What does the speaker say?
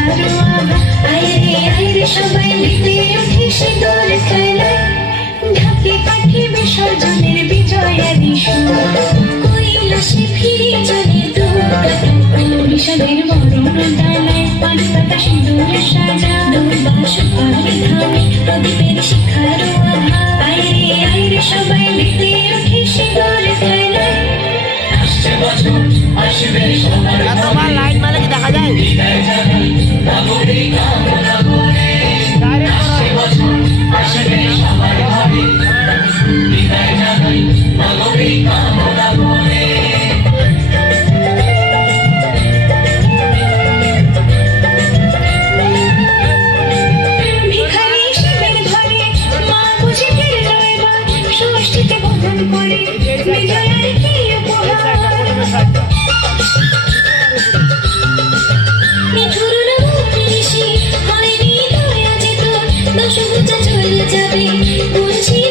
শিখারো আভা। আইরে সবাই মেতে উঠে সিঁদুর খেলায়, ঢাকে কাঠে বিসর্জনের বিজয়ারি সুর। কৈলাসে ফিরে চলে দুর্গাটুকু, বিষাদের মরণ ডালায় পান পাতা সিঁদুর সাজা। দুর্বাস পাহাড়ি ধামে প্রদীপের শিখারো আভা। আইরে সবাই মেতে উঠে সিঁদুর খেলায়। আসছে বছর আসবে সবার এতবার লাইট মারলে কি দেখা যায়? বিদায় জানাই নাগরিক কামনা করে। আসছে বছর আসবে সবার ঘরে, বিদায় জানাই নাগরিক কামনা করে। ভিখারি শিবের ঘরে মা বুঝে ফিরলো এবার, ষষ্ঠীতে বন্ধন করে বিজয়ার কি উপহার। মিঠুর মুখ ঋষি হয়নি দয়া যে তোর, দশভুজা চলে যাবে বুঝি।